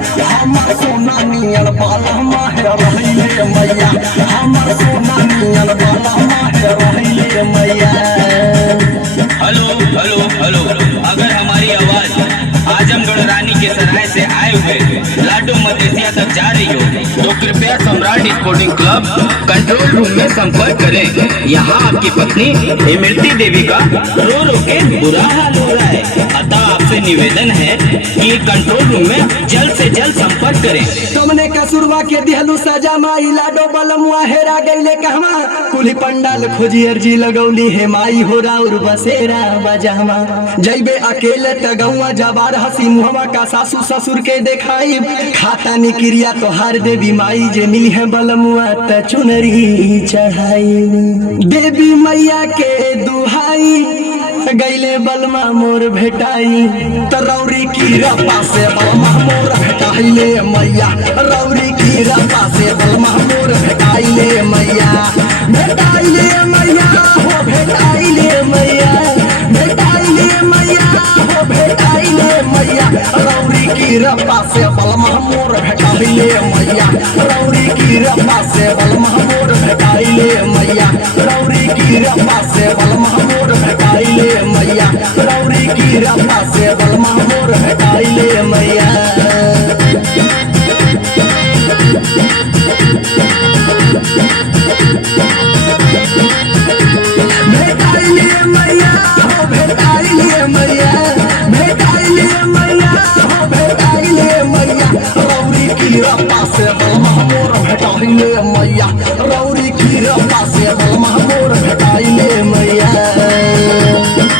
हमर सोना नियर बाला माहे रहिले मैया, हमर सोना नियर बाला माहे रहिले मैया। हेलो हेलो हेलो, अगर हमारी आवाज आजमगढ़ रानी के सराय से आए हुए लाडो मदेसिया तक जा रही हो तो कृपया सम्राट स्पोर्टिंग क्लब कंट्रोल रूम में संपर्क करें। यहाँ आपकी पत्नी इमरती देवी का रो रो के बुरा हाल हो रहा है, अतः आपसे निवेदन है कि कंट्रोल रूम में जल्द से जल्द संपर्क करें। तुमने कसुरवा के दिहलू सजा माई, लाडो बलमुआ हेरा गईले कहवा, कुली पंडाल खोजी अर्जी लगौली हे माई हो राउर बसेरा बजामा। जैबे अकेले तगौआ जबार हसी मुहवा का सासू ससुर के देखाई, खाता निक्रिया तोहार देवी माई जे मिली है बलमुआ त चुनरी चढ़ाई। देवी मैया के दुहाई गईले बलमा मोर भेटाई, तरौरी की रपा से बलमा मोर भेटाइले मैया, रौरी की रपा से बलमा मोर भेटाइले मैया, भेटाइले मैया हो भेटाइले मैया, भेटाइले मैया हो भेटाइले मैया, रौरी की रपा से बलमा मोर भेटाइले मैया, रौरी की रपा से बलमा मोर भेटाइले मैया, रौरी की रपा से बलमा मोर भेटाइले मैया, रौरी की रपा से बलमा मोर भेटाइले मैया। भेटाइले मैया हो भेटाइले मैया, भेटाइले मैया हो भेटाइले मैया, रौरी की रपा से बलमा मोर भेटाइले मैया,